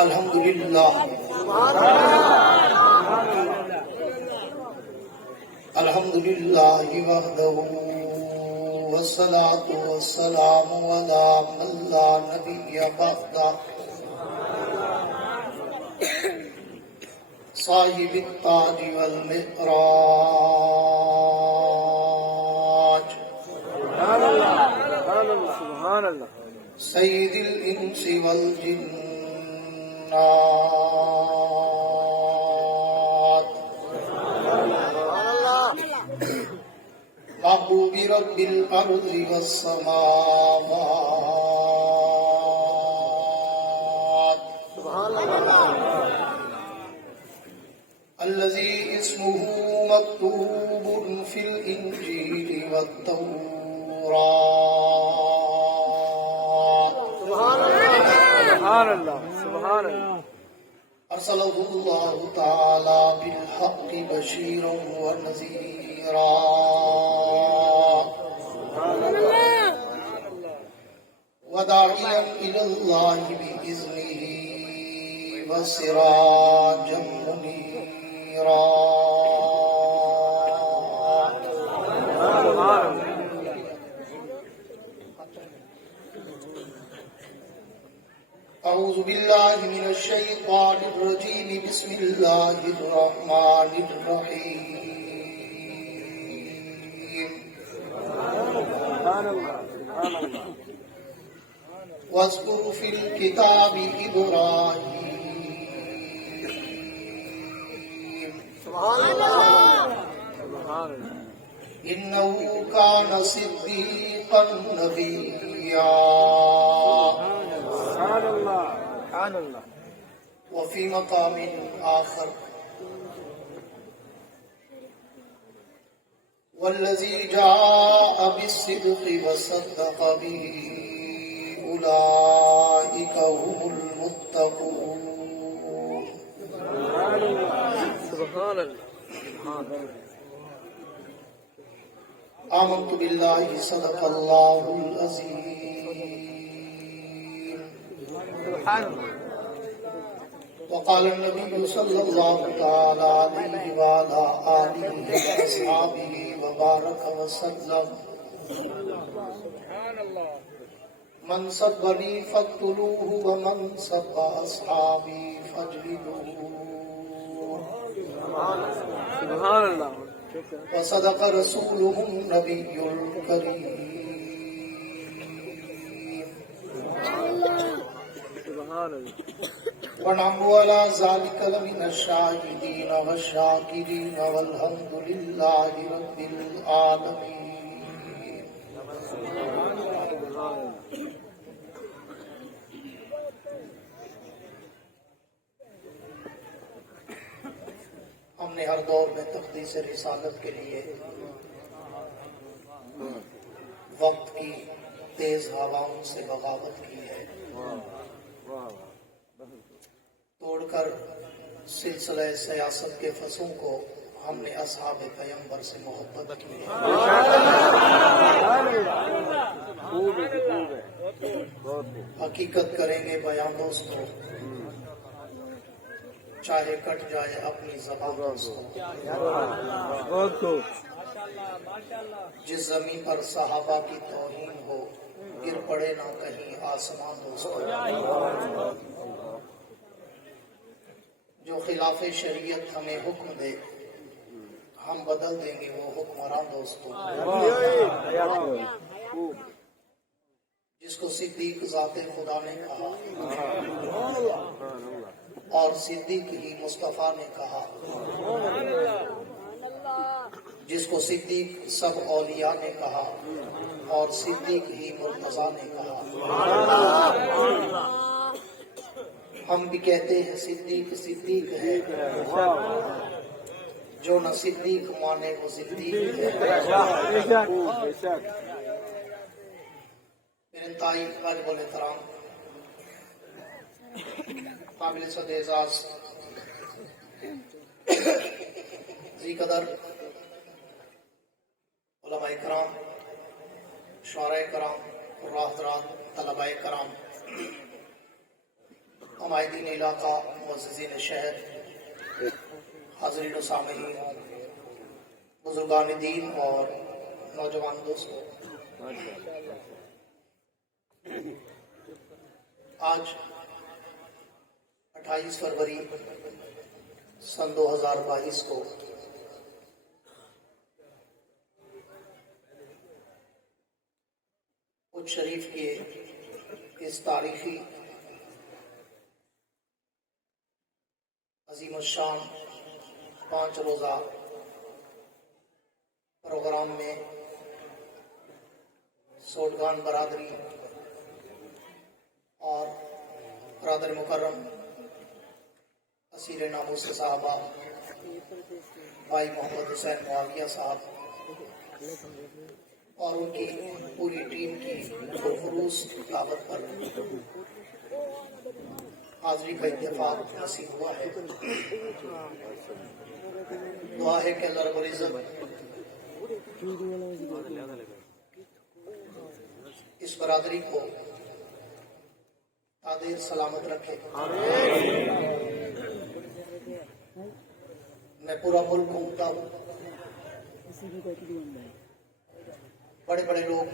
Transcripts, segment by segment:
الحمدللہ الحمدللہ وحدہ والصلاة والسلام علی من لا نبی بعدہ صاحب التاج والمعراج سبحان اللہ سید الانس والجنات محبوب رب الارض والسماوات الذي اسمه مكتوب في الانجيل والتوراة سبحان اللہ سبحان اللہ ارسله الله تعالى بالحق بشيرا ونذيرا وداعيا إلى الله بإذنه وسراجا منيرا أعوذ بالله من الشيطان الرجيم بسم الله الرحمن الرحيم واذكر في الكتاب إبراهيم إنه كان صديقا نبيا سبحان اللہ وفي مقام آخر والذي جاء بالصدق وصدق به أولئك هم المتقون سبحان اللہ آمنت بالله صدق الله العظيم سبحان اللہ وقال النبي صلى الله تعالى عليه وعلى آله وأصحابه وبارك وسلم من سبني فاقتلوه ومن سب أصحابي فاجلدوه سبحان اللہ وصدق رسوله النبي الكريم سبحان اللہ ونحن على ذلك لمن الشاهدين والشاكرين والحمد لله رب العالمين. ہم نے ہر دور میں تقدیس رسالت کے لیے وقت کی تیز ہواؤں سے بغاوت کی ہے، توڑ کر سلسلہ سیاست کے فصوں کو ہم نے اصحاب پیغمبر سے محبت کی ہے۔ حقیقت کریں گے بیان دوستوں، چاہے کٹ جائے اپنی زبان دوستوں۔ جس زمین پر صحابہ کی توہین ہو، گر پڑے نہ کہیں آسمان دوستوں۔ جو خلاف شریعت ہمیں حکم دے، ہم بدل دیں گے وہ حکمران دوستوں۔ جس کو صدیق ذات خدا نے کہا اور صدیق ہی مصطفیٰ نے کہا، جس کو صدیق سب اولیاء نے کہا اور صدیق ہی مرتضیٰ نے کہا۔ ہم بھی کہتے ہیں صدیق صدیق ہے، جو نہ صدیق مانے وہ صدیق ہے۔ میرے انتہائی واجب الاحترام قابل صد اعزاز ذی قدر علماء کرام، شعراء کرام، حضرات، طلباء کرام، नुमाइंदीन इलाका, मुअज़्ज़िज़ीन शहर, हाज़रीन व सामिईन, बुजुर्गान दीन और नौजवान दोस्तों, आज 28 फरवरी सन 2022 को कुछ शरीफ के इस तारीखी अजीम शान 5 रोज़ा प्रोग्राम में सोडगान बरादरी और बरादर मुकर्रम असीर नामूस साहबा भाई मोहम्मद हुसैन मुआविया साहब और उनकी पूरी टीम की पुरखुरूस दावत पर हाज़री का इत्तेफाक नसीब हुआ है। दुआ है कि अल्लाह रब्बुल इज़्ज़त इस बरादरी को आदेर सलामत रखे। मैं पूरा मुल्क घूमता हूँ, बड़े बड़े लोग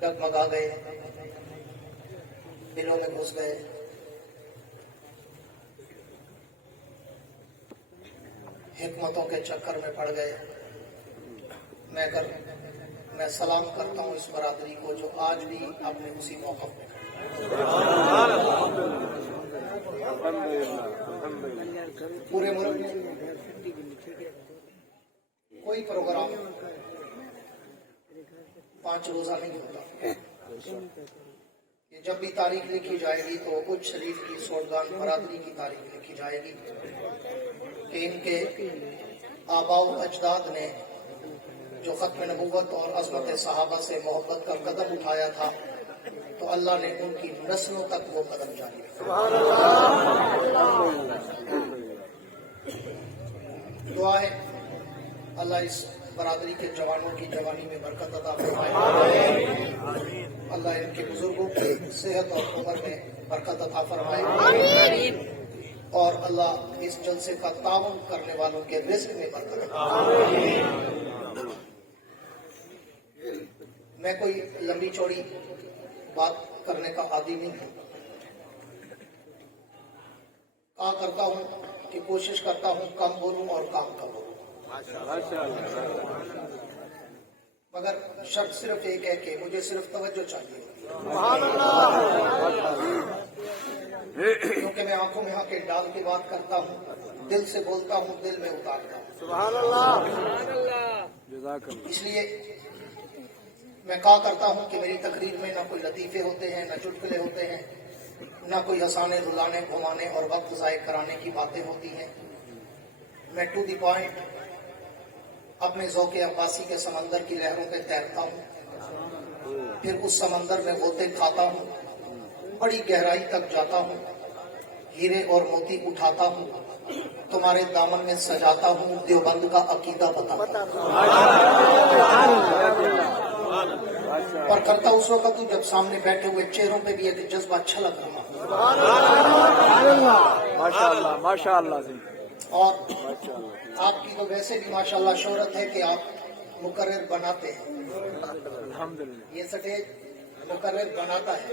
डगमगा गए, दिलों में घुस गए। हिकमतों के चक्कर में पड़ गए। मैं सलाम करता हूँ इस बरादरी को जो आज भी अपने उसी मौका पे पूरे मुल्क में कोई प्रोग्राम 5 रोज़ा नहीं होता। ये जब भी तारीख लिखी जाएगी तो कुछ शरीफ की सोडगान बरादरी की तारीख लिखी जाएगी कि इनके आबाओ अजदाद ने जो खत्म नबूवत और अज़मत सहाबा से मोहब्बत का कदम उठाया था तो अल्लाह ने उनकी नस्लों तक वो कदम जारी रखा। दुआ है अल्लाह इस बरादरी के जवानों की जवानी में बरकत अता फरमाए। अल्लाह इनके बुजुर्गों की सेहत और उम्र में बरकत अता फरमाए और अल्लाह इस जलसे का ताउन करने वालों के रिज़्क़ में बरकत अता फरमाए। मैं कोई लंबी चौड़ी बात करने का आदी नहीं हूँ। कहा करता हूँ कि कोशिश करता हूँ कम बोलूं और काम का बोलूं, मगर शर्त सिर्फ एक है कि मुझे सिर्फ तवज्जो चाहिए, क्योंकि मैं आंखों में आके डाल के बात करता हूँ, दिल से बोलता हूँ, दिल में उतारता हूँ। इसलिए मैं कहा करता हूँ कि मेरी तकरीर में ना कोई लतीफे होते हैं, ना चुटकुले होते हैं, ना कोई हंसाने रुलाने घुमाने और वक्त ज़ाय कराने की बातें होती हैं। मैं टू दी पॉइंट अपने ज़ौक़े अब्बासी के समंदर की लहरों पे तैरता हूँ, फिर उस समंदर में गोते खाता हूँ, बड़ी गहराई तक जाता हूँ, हीरे और मोती उठाता हूँ, तुम्हारे दामन में सजाता हूँ, देवबंद का अकीदा बताता हूँ। और करता उस वक्त हूँ जब सामने बैठे हुए चेहरों पे भी एक जज्बा अच्छा लग रहा है। माशाअल्लाह माशाअल्लाह जी। और आपकी तो वैसे भी माशाअल्लाह शोहरत है कि आप मुकर्रर बनाते हैं। अल्हम्दुलिल्लाह ये स्टेज मुकर्रर बनाता है,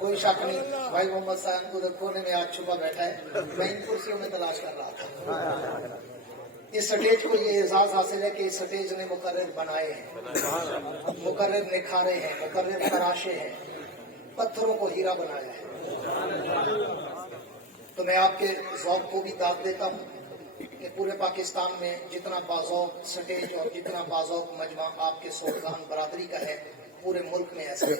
कोई शक नहीं। भाई मोहम्मद साहब को कोने में आज छुपा बैठा है, मैं इन कुर्सियों में तलाश कर रहा था। इस स्टेज को ये एजाज हासिल है कि इस स्टेज ने मुकर्रर बनाए हैं, मुकर्रर निखारे हैं, मुकर्रर तराशे हैं, पत्थरों को हीरा बनाया है। तो मैं आपके ज़ौक़ को भी दाद देता हूँ कि पूरे पाकिस्तान में जितना बाज़ौक़ स्टेज और जितना बाज़ौक़ मजमा आपके सोडगान बरादरी का है, पूरे मुल्क में ऐसा है,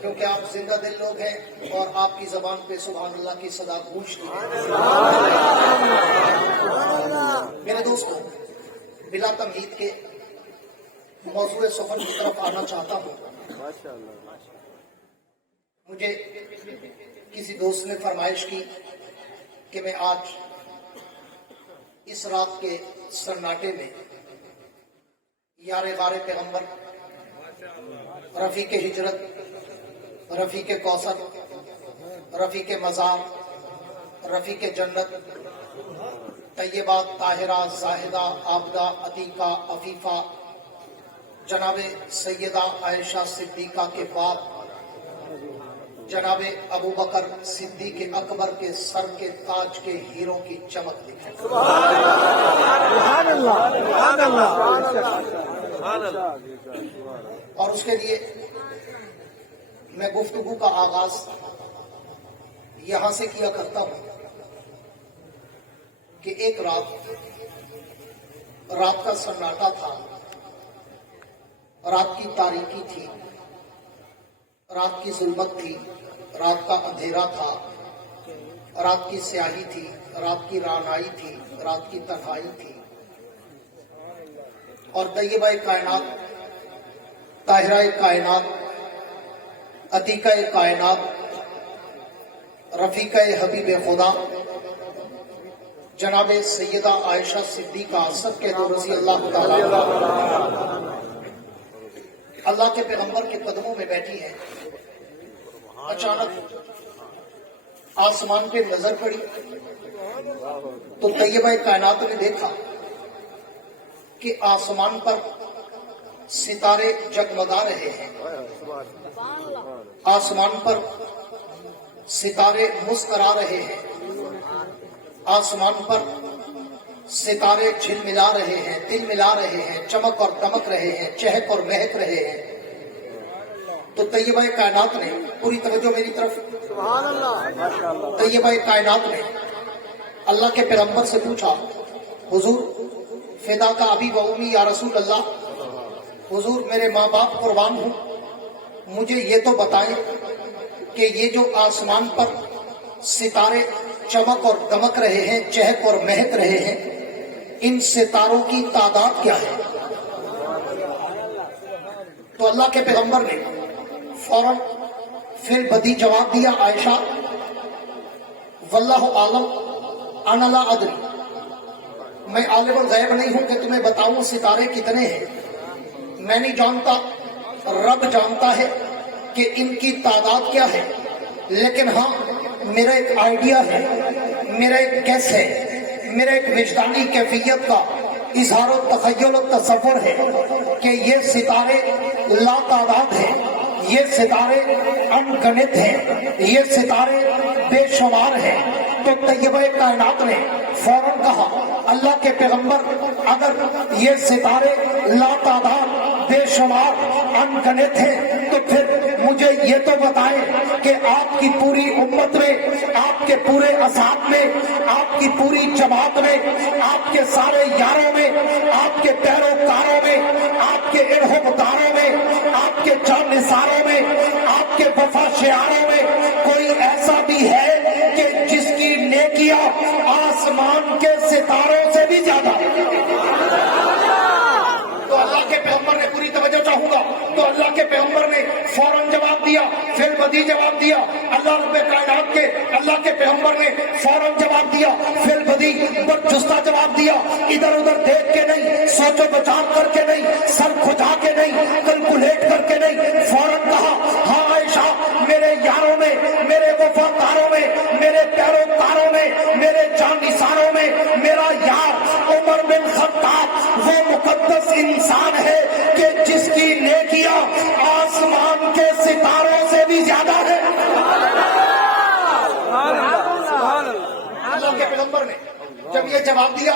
क्योंकि आप जिंदा दिल लोग हैं और आपकी ज़बान पे सुभान अल्लाह की सदा गूंजती है। मेरे दोस्तों, बिला तमहीद के मौजूद सफर की तरफ आना चाहता हूँ। मुझे किसी दोस्त ने फरमाइश की कि मैं आज इस रात के सन्नाटे में यार गारे पैगंबर, रफीक हिजरत, रफीक कौसर, रफ़ीक मज़ार, रफ़ीक जन्नत, तय्यबात, ताहिरा, जाहिदा, आबदा, अतीका, अफीफा, जनाबे सैयदा आयशा सिद्दीका के बाप जनाबे अबू बकर सिद्दीक अकबर के सर के ताज के हीरों की चमक दिखे। और उसके लिए मैं गुफ्तगू का आगाज यहां से किया करता हूं कि एक रात का सन्नाटा था, रात की तारीकी थी, रात की जुल्मत थी, रात का अंधेरा था, रात की स्याही थी, रात की रानाई थी, रात की तन्हाई थी। और तय्यबा कायनात, ताहिरा कायनात, अतीका कायनात, रफीका हबीब खुदा जनाबे सैयदा आयशा सिद्दीका सब के दो रजी अल्लाह ताला अल्लाह के पैगंबर के कदमों में बैठी है। अचानक आसमान पे नजर पड़ी तो तय्यबा कायनात ने देखा कि आसमान पर सितारे जगमगा रहे हैं, आसमान पर सितारे मुस्करा रहे हैं, आसमान पर सितारे झिलमिला रहे हैं, तिल मिला रहे हैं, चमक और दमक रहे हैं, चहक और महक रहे हैं। तो तय्यबा कायनात ने, पूरी तवज्जो मेरी तरफ, तय्यबा कायनात ने अल्लाह के पैगंबर से पूछा, हुजूर फिदा का अबी व उम्मी या रसूल अल्लाह, हुजूर मेरे माँ बाप कुर्बान हूं, मुझे ये तो बताएं कि ये जो आसमान पर सितारे चमक और दमक रहे हैं, चहक और महक रहे हैं, इन सितारों की तादाद क्या है? तो अल्लाह के पैगंबर ने फौरन फिर बदी जवाब दिया, आयशा वल्लाहु आलम अना ला अदरी, मैं आलिमुल गैब नहीं हूं कि तुम्हें बताऊं सितारे कितने हैं, मैं नहीं जानता, रब जानता है कि इनकी तादाद क्या है। लेकिन हाँ, मेरा एक आइडिया है, मेरा एक गैस है, मेरा एक विजदानी कैफियत का इजहार तखय्युल तसव्वुर है कि ये सितारे लातादाद हैं, ये सितारे अनगणित हैं, ये सितारे बेशुमार हैं। तो तय्यबा कायनात ने फौरन कहा, अल्लाह के पैगंबर अगर ये सितारे लातादाद बेशुमार अनगणित हैं तो फिर मुझे ये तो बताएं कि आपकी पूरी उम्मत में, आपके पूरे असाब में, आपकी पूरी जमात में, आपके सारे यारों में, आपके पैरोकारों में, आपके इरहमदारों में, आपके जानिसारों में, आपके वफा शियारों में कोई ऐसा भी है कि जिसकी नेकियां आसमान के सितारों से भी ज्यादा है? तो अल्लाह के पैगंबर ने, पूरी तवज्जो चाहूंगा, तो अल्लाह के पैगंबर ने फौरन जवाब दिया, फिर बदी जवाब दिया। अल्लाह के पैगंबर ने फौरन जवाब दिया, फिर बदी बरजुस्ता जवाब दिया, इधर उधर देख के नहीं, सोचो विचार करके नहीं, सर खुजा के नहीं, कैलकुलेट करके नहीं, फौरन कहा, हाँ आयशा, मेरे यारों में, मेरे वफादारों में, मेरे पैरोकारों में, मेरे जानिसारों में मेरा यार उमर बिन खत्ताब वो मुकद्दस इंसान है कि जिसकी नेकियां आसमान के सितारों से भी ज्यादा है। अल्लाह के पैगंबर ने जब ये जवाब दिया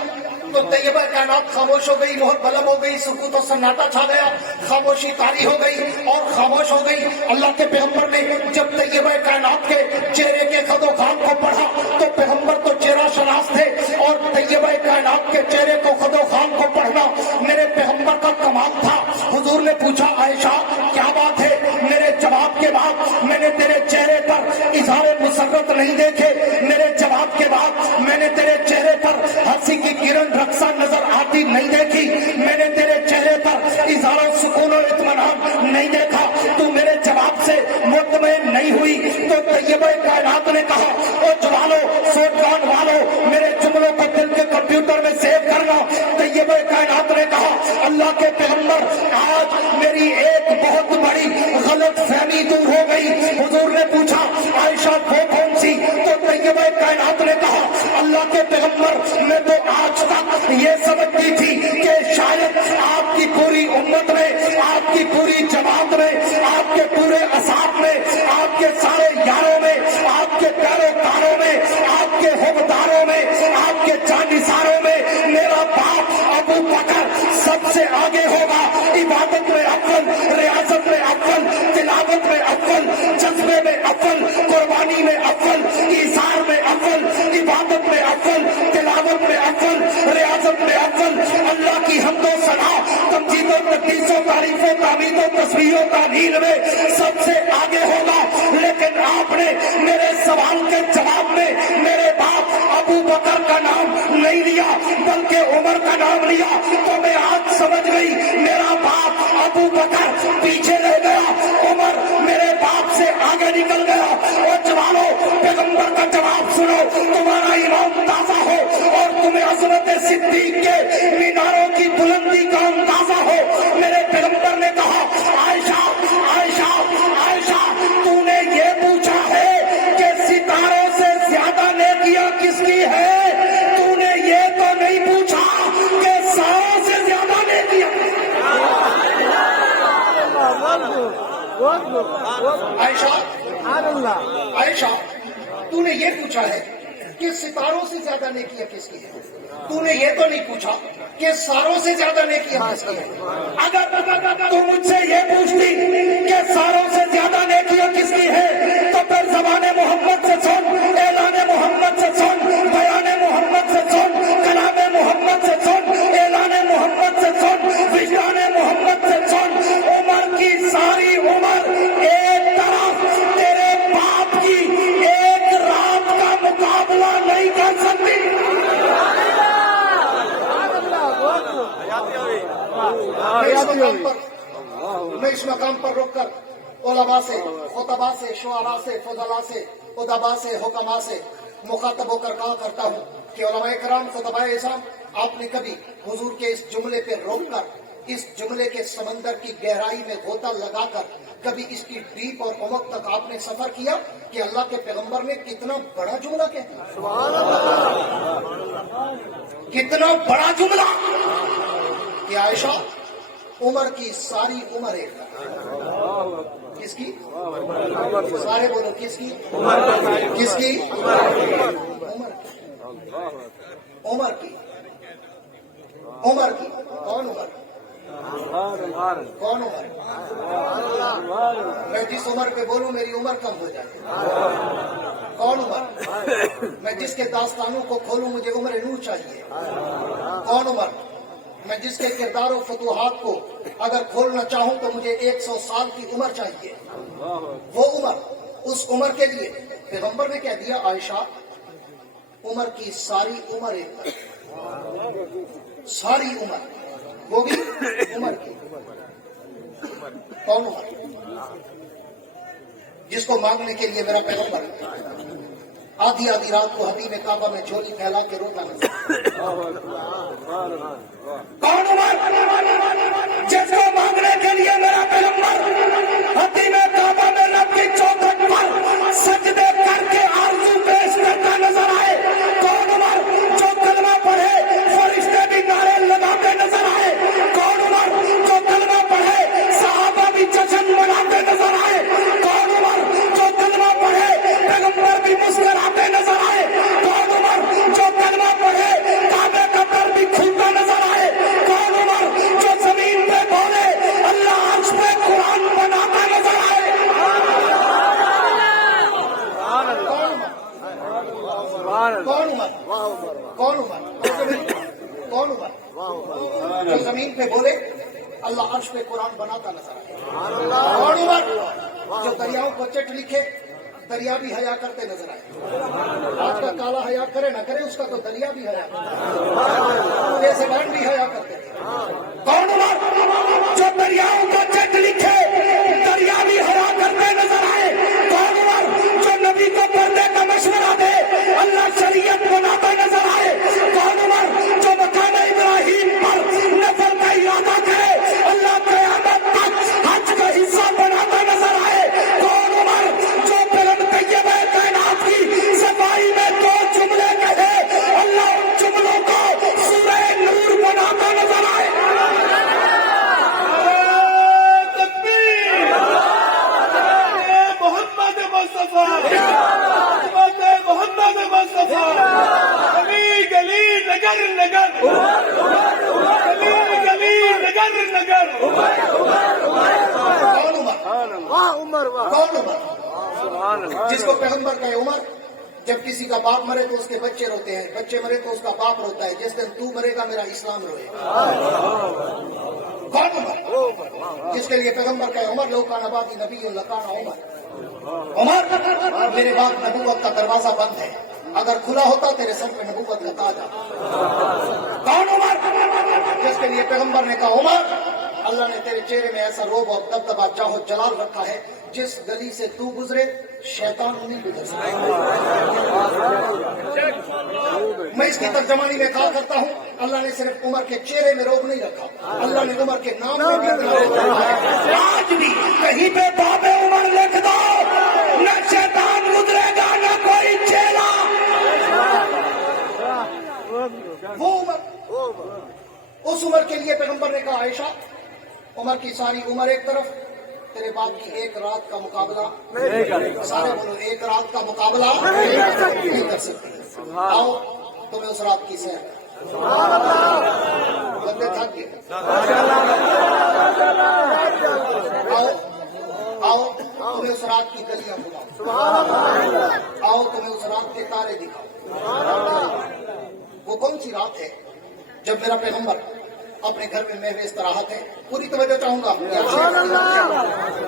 तो तय्यबा कायनात खामोश हो गई, मोहर बलम हो गई, सुकूत और सन्नाटा छा गया, खामोशी तारी हो गई और खामोश हो गई। अल्लाह के पैगंबर ने जब तय्यबा कायनात के चेहरे के खदो खान को पढ़ा तो पैगंबर तो चेहरा शनास थे और तय्यबा कायनात के चेहरे को खदो खान को पढ़ना मेरे पैगंबर का कमाल था। हुजूर ने पूछा, आयशा क्या बात है? मेरे जवाब के बाद मैंने तेरे चेहरे पर इज़हारे मुसर्रत नहीं देखे, मेरे जवाब के बाद मैंने तेरे चेहरे पर हंसी की किरण रक्षा नजर आती नहीं देखी, मैंने तेरे चेहरे पर इज़हार सुकून और इत्मीनान नहीं देखा, तू मेरे जवाब से मुतमईन नहीं हुई। तो तय्यबा कायनात ने कहा, ओ जवानों, सोचवान वालों, मेरे जुमलों को दिल के कंप्यूटर में सेव करना। तय्यबा कायनात ने कहा, अल्लाह के पैगंबर आज मेरी एक बहुत बड़ी गलत फहमी दूर हो गई। हुजूर ने पूछा, आयशा वो कौन तैयब कायनात ने कहा, अल्लाह के पैगंबर मैं तो आज तक ये समझती थी कि शायद आपकी पूरी उम्मत में, आपकी पूरी जमात में, आपके पूरे असाब में, आपके सारे यारों में, आपके पैरोकारों में, आपके हुक्मदारों में, आपके जानिसारों में मेरा बाप अबू बकर सबसे आगे होगा। इबादत में अव्वल, रियासत में अव्वल, तिलावत में अव्वल, जज्बे में अव्वल, कुर्बानी में अव्वल, ईसार में अव्वल, इबादत में अव्वल, तिलावत में अव्वल, रियासत में अव्वल। अल्लाह की हमदो सना, तमजीदों, तकदीसों, तारीफों, तामीदों, तस्बीहों, तामील में सबसे आगे होगा। लेकिन आपने मेरे सवाल के जवाब में मेरे बाप अबू बकर का नाम नहीं लिया बल्कि उमर का नाम लिया, तो मैं आज समझ गई मेरा बाप अबू बकर पीछे रह गया, उमर मेरे बाप से आगे निकल गया। और जवानों, पैगंबर का जवाब सुनो, तुम्हारा ईमान ताजा हो और तुम्हें हज़रत सिद्दीक के मीनारों की बुलंदी का अंदाजा हो। मेरे पैगंबर ने कहा, आयशा आयशा आयशा, तूने ये पूछा है कि सितारों से ज्यादा नेकियां किसकी है? तूने ये तो नहीं पूछा कि 100 से ज्यादा नेकियां। आयशा आयशा, तूने ये पूछा है कि सितारों से ज्यादा नेकियां किसकी है? तूने ये तो नहीं पूछा कि सारों से ज्यादा नेकियां किसकी है? अगर तू मुझसे ये पूछती कि सारों से ज्यादा नेकियां किसकी है, तो फिर ज़बाने मोहम्मद से सुन, ऐलाने मोहम्मद से सुन, बयाने मोहम्मद से सुन, कलामे मोहम्मद से सुन, ऐलाने मोहम्मद से सुन, विजदाने मोहम्मद से सुन। उमर की सारी उम्र एक तरफ तेरे बाप की एक रात का मुकाबला नहीं कर सकती। मैं इस मकाम पर रुक कर उलमा से, खुतबा से, शुआरा से, फुदला से, उदबा से, हुक्मा से मुखातब होकर कहा करता हूँ कि उलमा कराम, खुतबा इज़ाम, आपने कभी हुजूर के इस जुमले पे रोक कर, इस जुमले के समंदर की गहराई में गोता लगाकर कभी इसकी डीप और उमक तक आपने सफर किया कि अल्लाह के पैगंबर ने कितना बड़ा जुमला कहता, कितना बड़ा जुमला कि आयशा, उमर की सारी उम्र एक। किसकी? सारे बोलो, किसकी? किसकी? उमर की। उमर की। कौन उमर? कौन उमर? मैं जिस उम्र पे बोलूं मेरी उम्र कम हो जाए। कौन उमर? मैं जिसके दास्तानों को खोलूं मुझे उम्र नूर चाहिए। कौन उमर? मैं जिसके किरदार और फतूहात को अगर खोलना चाहूं तो मुझे 100 साल की उम्र चाहिए। वो उम्र, उस उम्र के लिए पैगंबर ने कह दिया, आयशा, उम्र की सारी उम्र एक, सारी उम्र होगी उम्र की। कौन उम्र? जिसको मांगने के लिए मेरा पैगंबर आधी आधी रात को हदीम काबा में झोली फैला के रोता नजर। कौन उमर? जिसको मांगने के लिए मेरा पैगंबर हदीम काबा में रब की चौखट पर सजदे करके आरज़ू पेश करता नजर आए। कौन उमर? जो कलमा पढ़े फरिश्ते भी नारे लगाते नजर आए। कौन उमर? जो कलमा पढ़े सहाबा भी जश्न मनाते नजर आए। कौन उमर? जो कलमा पढ़े पैगंबर भी मुस्कुराते नजर आए। कौन उमर? जो कलमा पढ़े काबे का दर भी खुलता नजर आए। कौन उमर? जो जमीन पे बोले अल्लाह अर्श पे कुरान बनाता नजर आए। कौन उमर? कौन उमर? कौन उमर? जो जमीन पे बोले अल्लाह अर्श पे कुरान बनाता नजर आए। कौन उमर? जो दरियाओं को चिट लिखे दरिया भी हया करते नजर आए। आज का काला हया करे ना करे, उसका तो दरिया भी हया करते, जैसे बैंक भी हया करते। कौन उमर? जो दरियाओं को चिट लिखे दरिया भी हया करते नजर आए। कौन उमर? जो नबी को पर्दे का मशवरा दे अल्लाह शरीयत बनाता नजर आए। कौन उमर? जो मकाम इब्राहिम पर नजर का इरादा करे अल्लाह क़यामत तक हज का हिस्सा बनाता नजर आए। कौन उमर? जो तैयब कायनात की सफाई में محمد مصطفیٰ گلی گلی نگر نگر گلی گلی نگر نگر کون عمر؟ کون عمر؟ سبحان اللہ جس کو پیغمبر کہے عمر. جب کسی کا باپ مرے تو اس کے بچے روتے ہیں, بچے مرے تو اس کا باپ روتا ہے. جس دن تو مرے گا میرا اسلام روئے گا. کون عمر؟ جس کے لیے پیغمبر کہے عمر لو کان ابی نبی لکان عمر. عمر میرے باپ نبوت کا دروازہ بند ہے, اگر کھلا ہوتا تیرے سر پہ نبوت کا تاج آتا. کون عمر؟ جس کے لیے پیغمبر نے کہا عمر اللہ نے تیرے چہرے میں ایسا روب اور دبدبا چاہو جلال رکھا ہے, جس گلی سے تو گزرے شیطان نہیں گزر سکتا. میں اس کی ترجمانی میں کہا کرتا ہوں, اللہ نے صرف عمر کے چہرے میں روب نہیں رکھا, اللہ نے عمر کے نام میں بھی اتنا روب رکھا ہے. آج بھی کہیں پہ باب عمر لکھ دو, نہ شیطان گزرے گا نہ کوئی چہرہ. وہ عمر, اس عمر کے لیے پیغمبر نے کہا عائشہ عمر کی ساری عمر ایک طرف, تیرے باپ کی ایک رات کا مقابلہ سارے بولو ایک رات کا مقابلہ نہیں کر سکتی. آؤ تمہیں اس رات کی سیر بندے تھک گئے. آؤ تمہیں اس رات کی گلیاں بلاؤ, آؤ تمہیں اس رات کے تارے دکھاؤ. وہ کون سی رات ہے جب میرا پیغمبر اپنے گھر میں محو استراحت ہے. پوری توجہ چاہوں گا.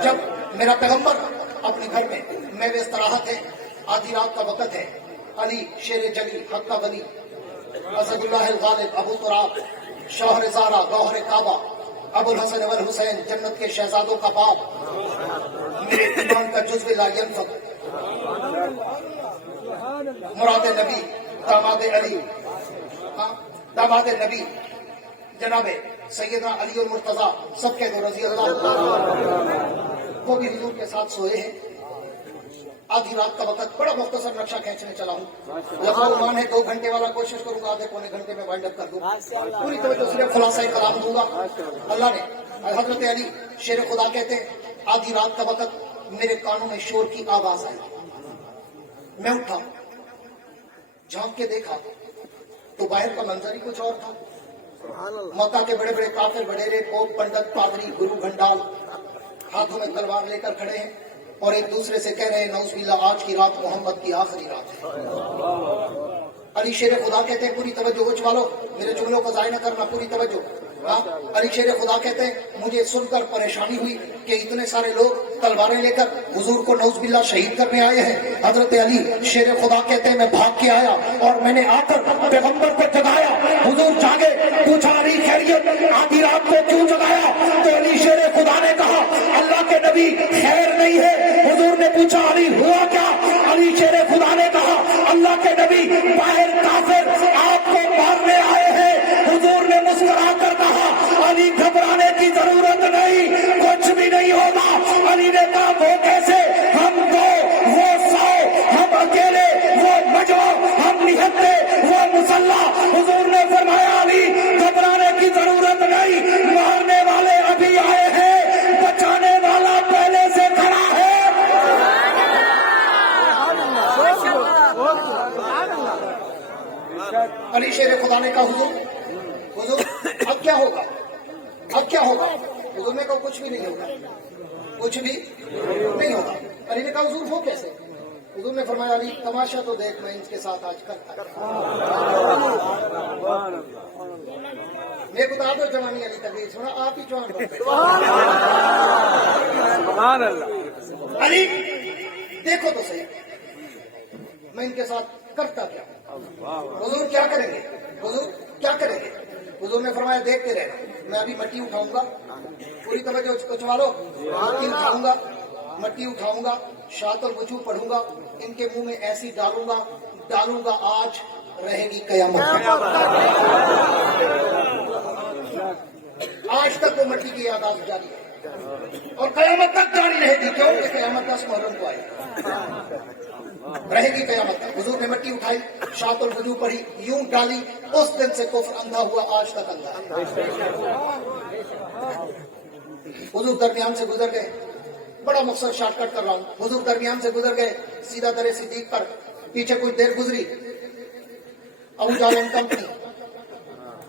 جب میرا پیغمبر اپنے گھر میں محو استراحت ہے, آدھی رات کا وقت ہے, علی شیر جلی حق کا ولی اسد اللہ الغالب ابو تراب شوہر زارا گوہر کعبہ ابو الحسن والحسین جنت کے شہزادوں کا باپ, میرے ایمان کا جزو لا ینفق, مراد نبی داماد علی, داماد نبی جناب سیدنا علی المرتضیٰ سب کے دو رضی اللہ عنہ, وہ بھی حضور کے ساتھ سوئے ہیں. آدھی رات کا وقت, بڑا مختصر نقشہ کھینچنے چلا ہوں. لفظ ہے 2 گھنٹے والا, کوشش کروں گا آدھے پونے گھنٹے میں وائنڈ اپ کر دوں. پوری توجہ صرف خلاصہ کلام دوں گا. اللہ نے حضرت علی شیر خدا کہتے ہیں آدھی رات کا وقت میرے کانوں میں شور کی آواز آئی. میں اٹھا, جھانک کے دیکھا تو باہر کا منظر ہی کچھ اور تھا. مکہ کے بڑے بڑے کافر وڈیرے پوپ پنڈت پادری گرو گھنڈال ہاتھوں میں تلوار لے کر کھڑے ہیں اور ایک دوسرے سے کہہ رہے ہیں نعوذ باللہ آج کی رات محمد کی آخری رات ہے. علی شیر خدا کہتے ہیں, پوری توجہ وچ والو میرے جملوں کو ضائع نہ کرنا, پوری توجہ. علی شیر خدا کہتے ہیں مجھے سن کر پریشانی ہوئی کہ اتنے سارے لوگ تلواریں لے کر حضور کو نعوذ باللہ شہید کرنے آئے ہیں. حضرت علی شیر خدا کہتے ہیں میں بھاگ کے آیا اور میں نے آ کر پیغمبر کو جگایا. حضور جاگے, پوچھا علی خیریت, آدھی رات کو کیوں جگایا؟ تو علی شیر خدا نے کہا اللہ کے نبی خیر نہیں ہے. حضور نے پوچھا علی ہوا کیا؟ علی شیر خدا نے کہا اللہ کے نبی باہر کافر آپ کو مارنے آئے ہیں. حضور نے مسکرا کر کہا علی گھبرانے کی ضرورت نہیں, کچھ بھی نہیں ہوگا. علی نے کہا وہ کیسے؟ ہم 2 وہ 100, ہم اکیلے وہ مجمع, ہم 79 وہ مسلح. حضور نے فرمایا علی گھبرانے کی ضرورت نہیں, مارنے والے ابھی آئے ہیں, بچانے والا پہلے سے کھڑا ہے. علی شیر خدا نے کہا حضور اب کیا ہوگا, اب کیا ہوگا؟ حضور نے کہا کچھ بھی نہیں ہوگا, کچھ بھی نہیں ہوگا. علی نے کہا حضور وہ کیسے؟ حضور نے فرمایا علی تماشا تو دیکھ میں ان کے ساتھ آج کرتا. میرے کو تو آدھو جوانی علی تبیر سنا, آپ ہی جوان بن گئے. علی دیکھو تو صحیح میں ان کے ساتھ کرتا کیا. حضور کیا کریں گے, حضور کیا کریں گے؟ حضور نے فرمایا دیکھتے رہنا, میں ابھی مٹی اٹھاؤں گا, پوری توجہ کچھ والو, مٹی اٹھاؤں گا, مٹی اٹھاؤں گا, شاط الوجوہ پڑھوں گا, ان کے منہ میں ایسی ڈالوں گا آج رہے گی قیامت. آج تک وہ مٹی کی یاداشت جاری ہے اور قیامت تک جاری رہے گی. کیوں کہ قیامت 10 محرم کو آئے رہے گی قیامت تک. حضور نے مٹی اٹھائی, شاط الوجوہ پڑھی, یوں ڈالی, اس دن سے کفر اندھا ہوا, آج تک اندھا ہے. حضور درمیان سے گزر گئے, بڑا مقصد شارٹ کٹ کر رہا ہوں. حضور درمیان سے گزر گئے, सीधा दरे सिद्दीक पर पीछे कुछ देर गुजरी, अबू जाल एंड कंपनी,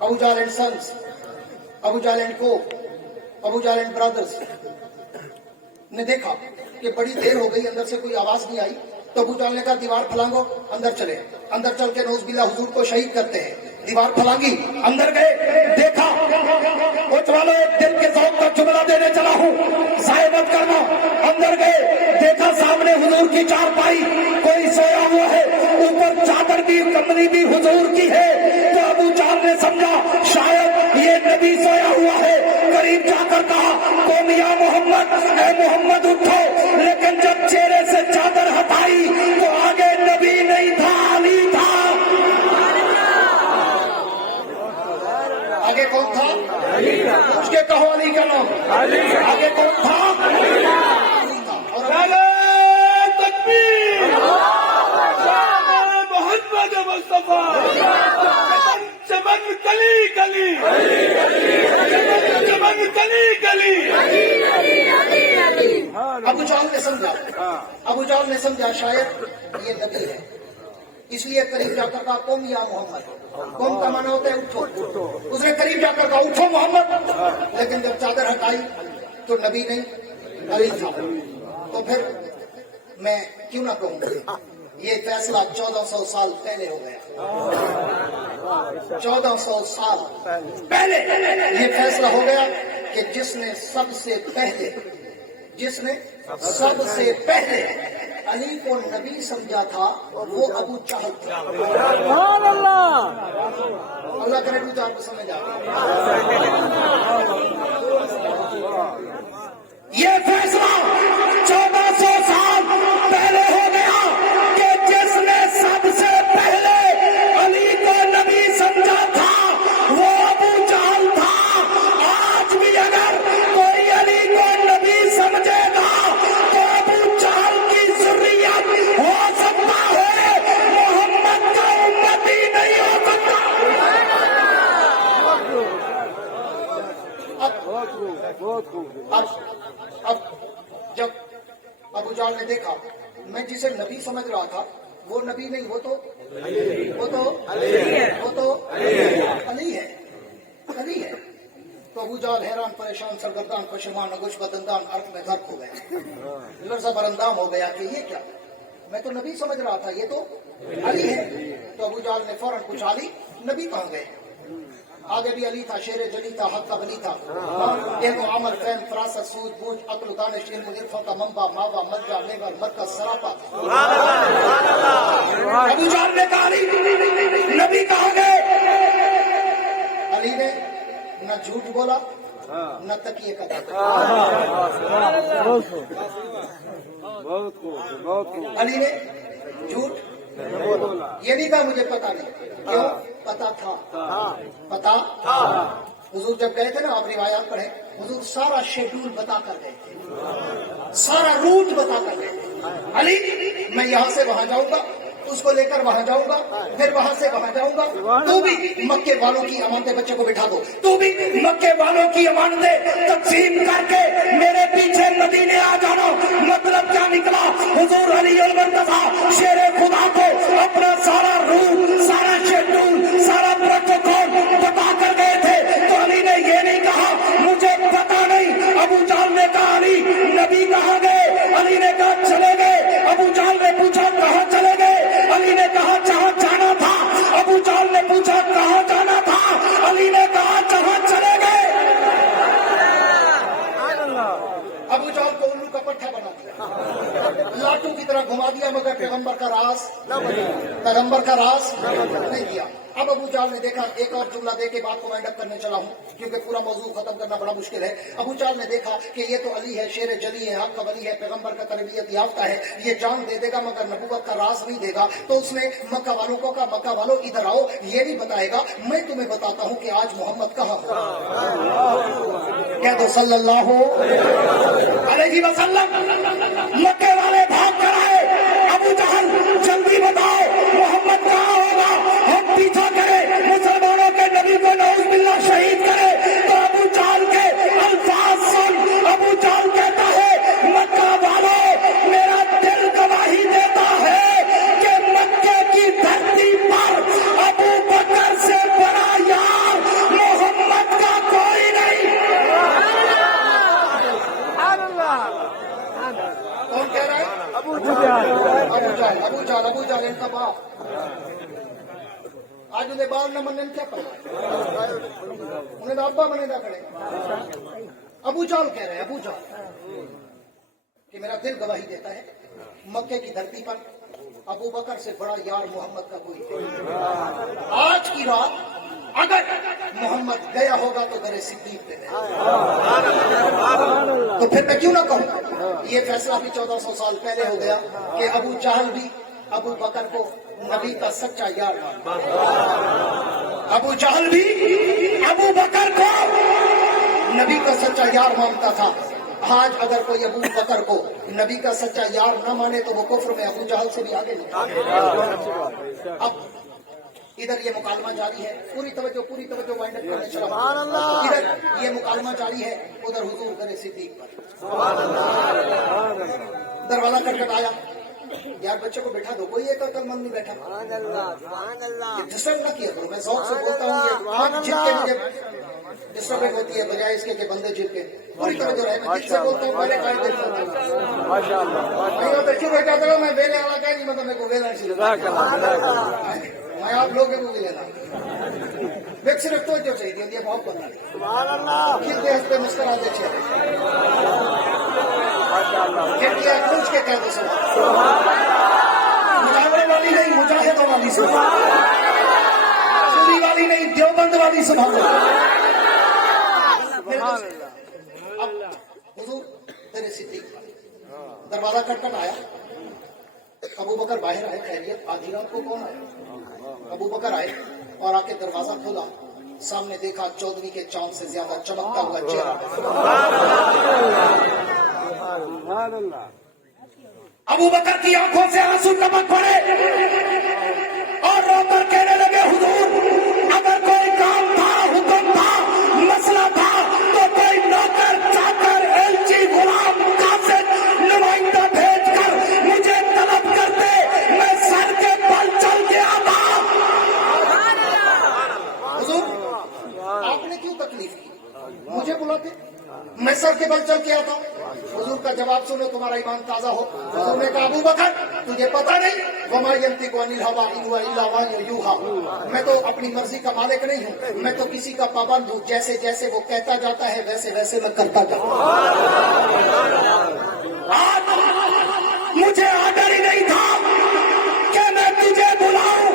अबू जाल एंड सन्स, अबू जाल एंड को, अबू जाल एंड ब्रदर्स ने देखा कि बड़ी देर हो गई, अंदर से कोई आवाज नहीं आई। तो अबू जाल ने कहा दीवार फलांगो, अंदर चले। अंदर चल के नौज़बिल्लाह हुजूर को शहीद करते हैं। दीवार फलांगी, अंदर गए, देखा कुछ वालों एक दिल के ज़ौक़ का जुमला देने चला हूँ, ज़ाय मत करना। अंदर गए, देखा सामने हुजूर की चारपाई, कोई सोया हुआ है, ऊपर चादर भी कमली भी हुजूर की है। तो अबू जाल ने समझा शायद ये नबी सोया हुआ है, करीब जाकर कहा कौन या मोहम्मद, ऐ मोहम्मद उठो। लेकिन जब चेहरे से चादर हटाई तो आगे नबी नहीं था, अली था। आगे कौन था? उसके कहो अली का नाम। आगे कौन था? अली था। और नारे तकबीर, नारे मोहम्मद मुस्तफा, चमन कली कली, चमन कली कली। अबू जाल ने समझा, अबू जाल ने समझा शायद ये नबी है, इसलिए करीब जाकर कहा कौम या मोहम्मद। कौम का माना होता है उठो। उसने करीब जाकर कहा उठो मोहम्मद। लेकिन जब चादर हटाई तो नबी नहीं, अली था। तो फिर मैं क्यों ना कहूँ, ये फैसला 1400 साल पहले हो गया। 1400 साल पहले ये फैसला हो गया कि जिसने सबसे पहले अली को नबी समझा था वो अबू जहल था। सुभान अल्लाह। अल्लाह करे अबू जहल को समझ आ गया। ये फैसला 1400 साल पहले हो गया कि जिसने सबसे पहले अली को नबी समझा था वो अबू जहल था। आज भी अगर कोई अली को नबी समझेगा तो अबू जहल की ज़ुर्रियत हो सकता है, मोहम्मद का उम्मती नहीं हो सकता। बहुत खूब। अब जब अबू जाल ने देखा मैं जिसे नबी समझ रहा था वो नबी नहीं, वो तो अली है। तो अबू जाल हैरान परेशान सरगर्दान पशेमान नगोश बदंदान अर्थ में गर्क हो गया, लर्ज़ा बरंदाम हो गया कि ये क्या, मैं तो नबी समझ रहा था, ये तो अली है। तो अबू जाल ने फौरन पूछा अली नबी कहाँ गए? आगे भी अली था, शेर जली था, हक का बली था, एक अमल फैम फरासत सूझ बूझ अक्ल दानिश इल्म इरफा का मंबा मावा मज्जा मेवर मरकज सरापा। अबू जाल ने कहा अली नबी कहाँ गए? अली ने न झूठ बोला न तकिए का दाता। बहुत खूब। अली ने झूठ ये नहीं कहा मुझे पता नहीं, क्यों? पता था। हुजूर जब गए थे ना, आप रिवायात पढ़े, हुजूर सारा शेड्यूल बता कर गए थे, सारा रूट बता कर गए थे। अली मैं यहाँ से वहां जाऊंगा, उसको लेकर वहां जाऊंगा, फिर वहां से वहां जाऊंगा, तू भी मक्के वालों की अमानतें, बच्चे को बिठा दो, तू भी मक्के वालों की अमानतें तकसीम करके मेरे पीछे मदीने आ जाना। मतलब क्या निकला? हुजूर अली अल मुर्तज़ा शेरे खुदा को अपना सारा रूट, सारा शेड्यूल, सारा प्रोटोकॉल बता कर गए थे। तो अली ने ये नहीं कहा मुझे पता नहीं। अबू जाल ने कहा अली नबी कहाँ गए? अली ने कहा चले गए। अबू जाल ने पूछा कहाँ चले गए? अली ने कहा जहाँ जाना था। अबू जाल ने पूछा कहाँ जाना था? अली ने कहा जहाँ चले गए। अबू जाल को उल्लू का पट्टा बना दिया, लाटू की तरह घुमा दिया, मगर पैगंबर का राज नहीं दिया। अब अबू जाल ने देखा, एक और जुमला दे के बात को वाइंड अप करने चला हूँ क्योंकि पूरा मौजू खत्म करना बड़ा मुश्किल है। अबू जाल ने देखा कि ये तो अली है, शेर जली है, हक का वली है, पैगंबर का तरबियत याफ्ता है, ये जान दे देगा मगर नबूवत का राज नहीं देगा। तो उसने मक्का वालों को कहा मक्का वालों इधर आओ, ये नहीं बताएगा, मैं तुम्हें बताता हूँ कि आज मोहम्मद कहाँ हो। कह दो सल्लल्लाहु अलैहि वसल्लम। मक्के वाले भाग कर आए, अबू जहल जल्दी बताओ मोहम्मद कहाँ होगा, हम पीछा करें, मुसलमानों के नबी को नऊज़ुबिल्लाह शहीद करें। तो अबू जाल के अल्फाज सुन, अबू जाल कहता है मक्का वालों मेरा दिल गवाही देता अबू जाल इनका बाप। आज उन्हें बाल न मनने क्या पड़ा, उन्हें तो अब्बा बने खड़े। अबू जाल कह रहे हैं, अबू जाल कि मेरा दिल गवाही देता है मक्के की धरती पर अबू बकर से बड़ा यार मोहम्मद का कोई नहीं। आज की रात अगर मोहम्मद गया होगा तो गरे सिद्दीक पे गया, तो फिर मैं क्यों ना कहूँ। ये फैसला भी 1400 साल पहले हो गया कि अबू जहल भी अबू बकर को नबी का सच्चा यार मानता। अबू जहल भी अबू बकर को नबी का सच्चा यार मानता था। आज अगर कोई अबू बकर को नबी का सच्चा यार न माने तो वो कुफ्र में अबू जहल से भी आगे नहीं। अब इधर ये मुकालमा जारी है, पूरी तवज्जो वाइंड अप करने चला। इधर ये मुकालमा जारी है, उधर हुजूर करे सिद्दीक पर। दरवाजा खटखटाया, यार बच्चे को बैठा दो, कोई एक अक्लमंद नहीं बैठा। डिस्टर्ब न किया करो, मैं शौक से बोलता हूँ। जिनके मुझे डिस्टर्बेंस होती है बजाय इसके कि बंदे जिनके पूरी तरह जो है, मैं जिससे बोलता हूँ मैंने कहा क्यों बैठा करो, मैं वेले वाला क्या नहीं, मतलब मेरे को वेला नहीं, मैं आप लोग को भी लेना सिर्फ तो जो चाहिए बहुत पता नहीं कितने हंसते मुस्कुराते चेहरे खुश के कहते मुजाहिद वाली नहीं, मुजाहिदों वाली सुबह, चोरी वाली नहीं, देवबंद वाली सुबह। अब हुजूर तेरे सिद्दीक दरवाजा खटखट आया, अबू बकर बाहर आए, खैरियत आधी रात को कौन आया? अबू बकर आए और आके दरवाजा खोला, सामने देखा चौधरी के चांद से ज्यादा चमकता हुआ चेहरा। अबू बकर की आंखों से आंसू टपक पड़े और रोकर कहने लगे, हुजूर अगर कोई काम था, हुक्म था, मसला था तो कोई नौकर, चाकर, एलची, गुलाम, कासिद, नुमाइंदा भेजकर मुझे तलब करते, मैं सर के बल चल के आता। हुजूर आपने क्यों तकलीफ की, मुझे बुलाते, मैं सर के बल चल के आता। हुजूर का जवाब सुनो, तुम्हारा ईमान ताजा हो। हुजूर ने कहा, अबू बकर तुझे पता नहीं, वमा यंतिकु अनिल हवा इन हुवा इल्ला वह्युन यूहा, मैं तो अपनी मर्जी का मालिक नहीं हूँ, मैं तो किसी का पाबंद हूँ, जैसे जैसे वो कहता जाता है वैसे वैसे मैं करता जाता हूँ। आज मुझे आर्डर ही नहीं था कि मैं तुझे बुलाऊं,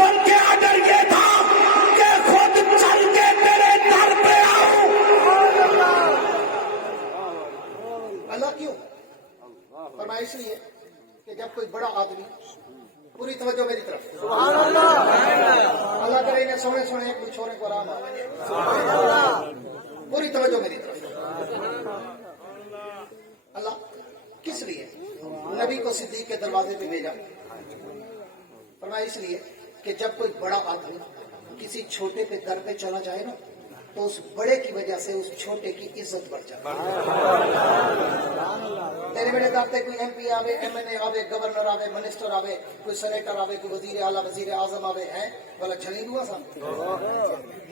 बल्कि आर्डर ये था कि खुद चल के तेरे दर पे आऊं। अल्लाह क्यों? फरमाया इसलिए कि जब कोई बड़ा आदमी, पूरी तवज्जो मेरी तरफ, अल्लाह करे इन्हें सोने सोने एक छोरे को आराम आए, पूरी तवज्जो मेरी तरफ। अल्लाह किस लिए नबी को सिद्दीक के दरवाजे पे भेजा? फरमाया इसलिए कि जब कोई बड़ा आदमी किसी छोटे पे दर पे चला जाए ना, तो उस बड़े की वजह से उस छोटे की इज्जत बढ़ जाती है। तेरे मेरे दाते कोई MP आवे, MNA आवे, गवर्नर आवे, मिनिस्टर आवे, कोई सेनेटर आवे, कोई वजीर आला, वजीर आजम आवे, हैं बोला छली दुआ सा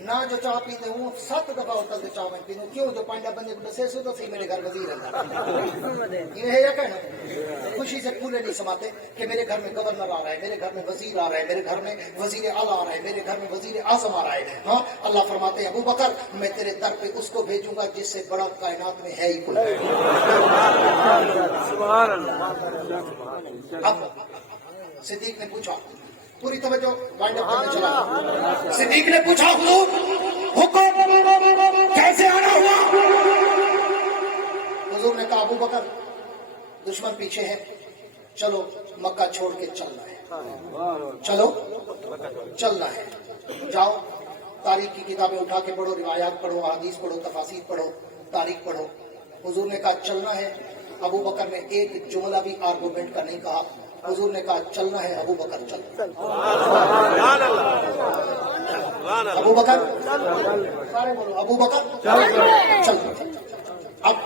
ना जो चाह पीते हूँ 7 दफा होटल से चाह मैं पीनू, क्यों? जो पांडा बंदे को दसे सो तो सही मेरे घर वजीर है, ये है या कहना? खुशी से फूले नहीं समाते कि मेरे घर में गवर्नर आ रहा है, मेरे घर में वजीर आ रहा है, मेरे घर में वजीर आला आ रहा है, मेरे घर में वजीर आजम आ रहा है। हाँ, अल्लाह फरमाते हैं, अबू बकर मैं तेरे दर पे उसको भेजूंगा जिससे बड़ा कायनात में है ही कोई। अब सिद्दीक ने पूछा, पूरी तवज्जो वाइंड अप करने चला। सिद्दीक ने पूछा, हुजूर हुक्म कैसे आना हुआ? हुजूर ने कहा, अबू बकर दुश्मन पीछे है, चलो मक्का छोड़ के चलना है, चलो चलना है, जाओ तारीख की किताबें उठा के पढ़ो, रिवायात पढ़ो, हदीस पढ़ो, तफासीर पढ़ो, तारीख पढ़ो। हुजूर ने कहा चलना है। अबू बकर ने एक जुमला भी आर्गुमेंट का नहीं कहा। हुजूर ने कहा चलना है, अबू बकर चल। अबू बकर सारे बोलो, अबू बकर चल। अब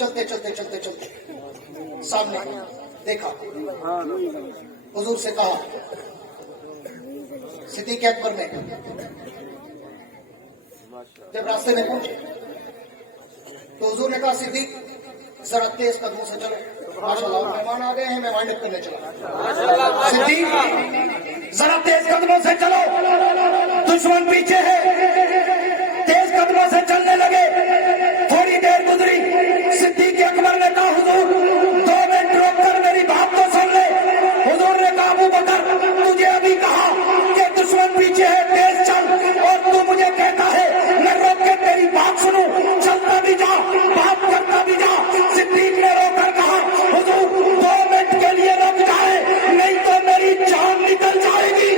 चलते चलते चलते चलते सामने देखा, हुजूर से कहा, सिद्दीक अकबर ने जब रास्ते में पहुंचे तो हुजूर ने कहा, सिद्दीक जरा तेज कदमों से चलो। माशाल्लाह मेहमान आ गए हैं, मैं वाइंड अप करने चला। सिद्दीक जरा तेज कदमों से चलो, दुश्मन पीछे है, तेज कदमों से चलने लगे। थोड़ी देर गुजरी, सिद्दीक अकबर ने कहा हुजूर 2 मिनट रोक कर मेरी बात तो सुन ले। हुजूर ने कहा अबू बकर तुझे अभी कहा कि दुश्मन पीछे है, तेज चल, और तू मुझे कहता है मैं रोक के तेरी बात सुनूं, चलता भी जा बात करता भी जा। सिद्दीक ने रोकर कहा हुजूर 2 मिनट के लिए रुक जाए, नहीं तो मेरी जान निकल जाएगी।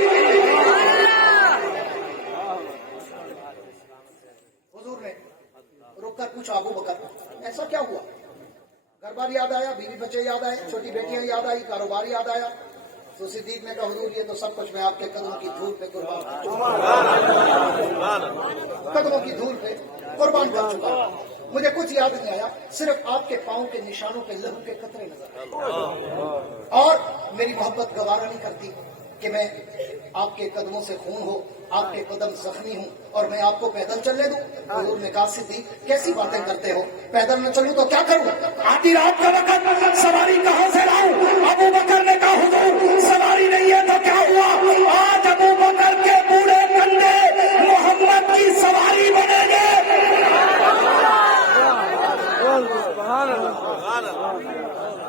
हुजूर ने रुक कर पूछा अबू बकर ऐसा क्या हुआ? घर बार याद आया, बीवी बच्चे याद आए, छोटी बेटियां याद आई, कारोबार याद आया। तो सिद्दीक ने कहा हुजूर ये तो सब कुछ मैं आपके कदमों की धूल पे कुर्बान कर चुका हूं, कदमों की धूल पे कुर्बान कर चुका हूं। मुझे कुछ याद नहीं आया, सिर्फ आपके पांव के निशानों पे लहू के कतरे नजर आए। और मेरी मोहब्बत गवारा नहीं करती कि मैं आपके कदमों से खून हो, आपके कदम जख्मी हूं और मैं आपको पैदल चलने दूं। हुजूर ने कहा सिद्दीक कैसी बातें करते हो, पैदल न चलूं तो क्या करूं? आधी रात का वक्त सवारी कहां से लाऊं? अबू बकर ने कहा हुजूर सवारी नहीं है तो क्या हुआ, आज अबू बकर के बूढ़े कंधे मोहम्मद की सवारी बनेंगे।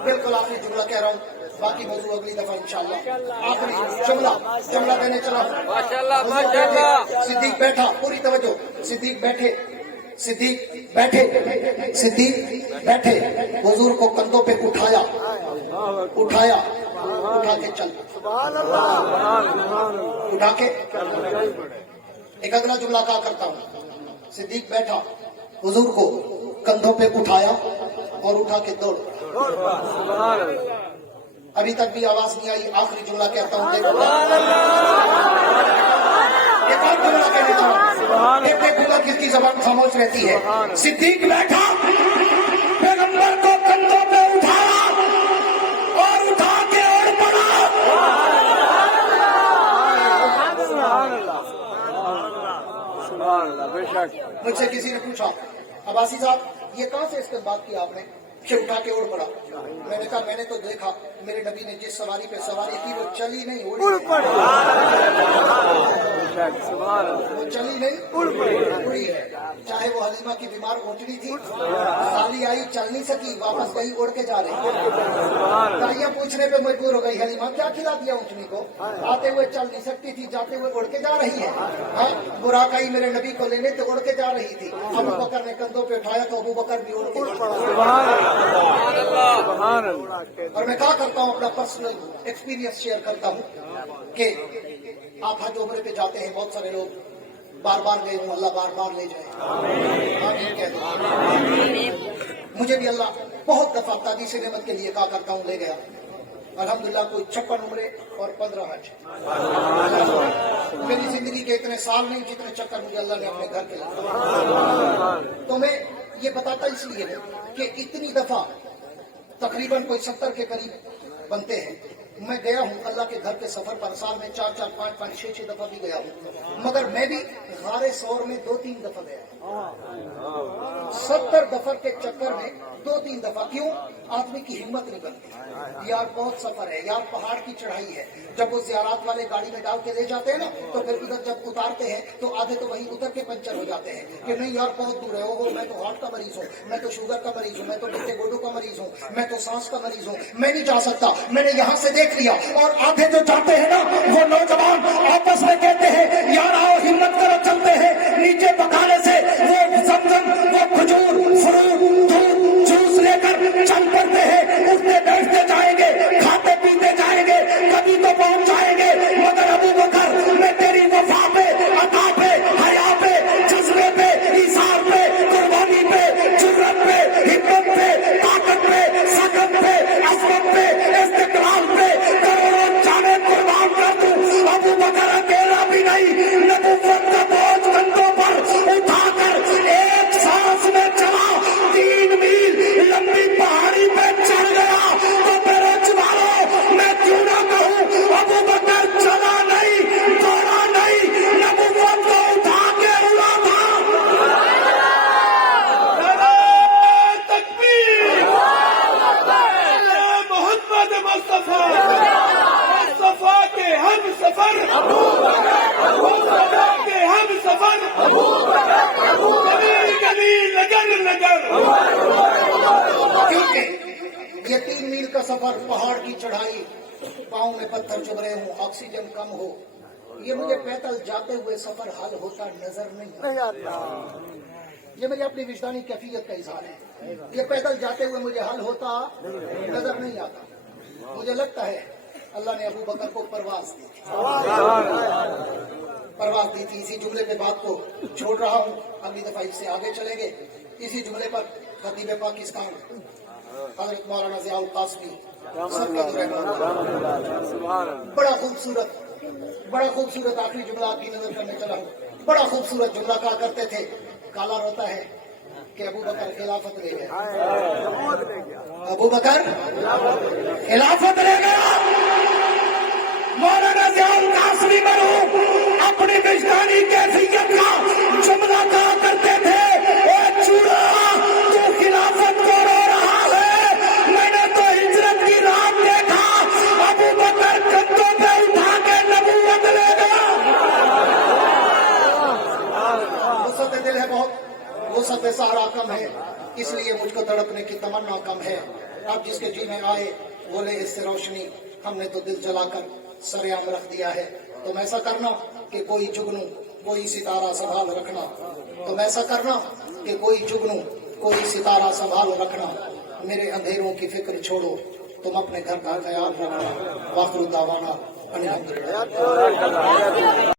बिल्कुल आखिरी जुमला कह रहा हूँ, बाकी मौजूद अगली दफा इंशाअल्लाह। आखिरी जुमला देने चला हूँ। माशाल्लाह माशाल्लाह। सिद्दीक बैठा, पूरी तवज्जो, सिद्दीक बैठे, सिद्दीक बैठे, सिद्दीक बैठे, हुजूर को कंधों पे उठाया, उठाया, उठा के चल, उठा के। एक अगला जुमला कहा करता हूँ, सिद्दीक बैठा, हुजूर को कंधों पे उठाया और उठा के दौड़। अभी तक भी आवाज नहीं आई, आखिरी जुमला कहता हूँ, देखो एक और जुमला कहने चला, देखूंगा किसकी जबान खामोश रहती है। सिद्दीक बैठा, पैगंबर को कंधों पे उठाया और उठा के और पड़ा। मुझसे किसी ने पूछा अब्बासी साहब ये कहां से इसके बात की आपने कि उठा के उड़ पड़ा? मैंने कहा मैंने तो देखा मेरे नबी ने जिस सवारी पे सवारी की वो चली नहीं उड़ी पड़ी, वो चली नहीं उड़ी है। चाहे वो हलीमा की बीमार ऊँटनी थी, साली आई चल नहीं सकी, वापस गई उड़ के जा रही है। ताइयां पूछने पे मजबूर हो गई हलीमा क्या खिला दिया ऊँटनी को, आते हुए चल नहीं सकती थी, जाते हुए उड़ के जा रही है। बुराक आई मेरे नबी को लेने तो उड़ के जा रही थी। अबू बकर ने कंधों पे उठाया तो अबू बकर भी उड़ के। और मैं क्या करता हूँ अपना पर्सनल एक्सपीरियंस शेयर करता हूँ कि आप हज उम्रे पे जाते हैं, बहुत सारे लोग बार बार गए हूँ, अल्लाह बार बार ले जाए, आमीन कह दो। मुझे भी अल्लाह बहुत दफा ताजी से नेमत के लिए कहा करता हूँ ले गया, अल्हम्दुलिल्लाह कोई 56 उम्रे और 15 हज। मेरी जिंदगी के इतने साल नहीं जितने चक्कर मुझे अल्लाह ने अपने घर के लगाए। तो मैं ये बताता इसलिए है कि इतनी दफा तकरीबन कोई 70 के करीब बनते हैं मैं गया हूँ अल्लाह के घर के सफर पर, साल में 4-4, 5-5, 6-6 दफा भी गया हूँ, मगर मैं भी गारे सौर में 2-3 दफा गया। 70 दफर के चक्कर में 2-3 दफा। क्यों? आदमी की हिम्मत नहीं बनती यार, बहुत सफर है यार, पहाड़ की चढ़ाई है। जब वो ज़ियारत वाले गाड़ी में डाल के ले जाते हैं ना, तो फिर उधर जब उतारते हैं तो आधे तो वहीं उतर के पंचर हो जाते हैं कि नहीं यार बहुत दूर है, वो मैं तो हार्ट का मरीज हूँ, मैं तो शुगर का मरीज हूँ, मैं तो गिट्टे गोडों का मरीज हूँ, मैं तो सांस का मरीज हूँ, मैं नहीं जा सकता। मैंने यहाँ से देख लिया। और आधे जो जाते हैं ना वो नौजवान आपस में कहते हैं यार आओ हिम्मत करो चलते हैं, नीचे पकाने से वो जमजम वो खजूर फ्रूट दूध जूस लेकर चल पड़ते हैं, उठते बैठते जाएंगे, खाते पीते जाएंगे, कभी तो पहुंच जाएंगे। मगर अबू बकर मैं तेरी वफा पे, अता पे, हया पे, जज्बे पे, इसार पे, कुर्बानी पे, जुर्रत पे, हिम्मत पे, ताकत पे, सकत पे, असमत पे, इस्तिकलाल पे करोड़ों जाने कुर्बान का सफर, पहाड़ की चढ़ाई, पाँव में पत्थर चुभ रहे हूँ, ऑक्सीजन कम हो, ये मुझे पैदल जाते हुए सफर हल होता नजर नहीं आता। ये मेरी अपनी विजदानी कैफियत का इजहार है। ये पैदल जाते हुए मुझे हल होता नजर नहीं आता। मुझे लगता है अल्लाह ने अबू बकर को परवाज दी थी। इसी जुमले पे बात को छोड़ रहा हूँ, अगली दफा इससे आगे चलेंगे। इसी जुमले पर खतीब पाकिस्तान हजरत मौलाना ज़ियाउल कासमी बड़ा खूबसूरत आखिरी जुमला आपकी नजर करने चला हूँ। बड़ा खूबसूरत जुमला कहा करते थे, काला रोता है कि अबू बकर खिलाफत ले गया, अबू बकर खिलाफत ले गया। मौलाना ज़ियाउल कासमी मरहूम अपनी विजदानी कैफियत का जुमला कहा करते थे, ओ चूड़ा तू खिलाफत को रो रहा है, मैंने तो हिजरत की रात देखा, अबू बकर कंधों पे उठा के नबूवत ले गया। वसत दिल है बहुत, वसत सहारा कम है, इसलिए मुझको तड़पने की तमन्ना कम है। अब जिसके जी में आए बोले इससे रोशनी, हमने तो दिल जलाकर सरेआम रख दिया है। तुम ऐसा करना कि कोई जुगनू कोई सितारा संभाल रखना, तुम ऐसा करना कि कोई जुगनू कोई सितारा संभाल रखना, मेरे अंधेरों की फिक्र छोड़ो, तुम अपने घर का ख्याल रखना। वाखिर दावाना अनिल हम्दुलिल्लाह।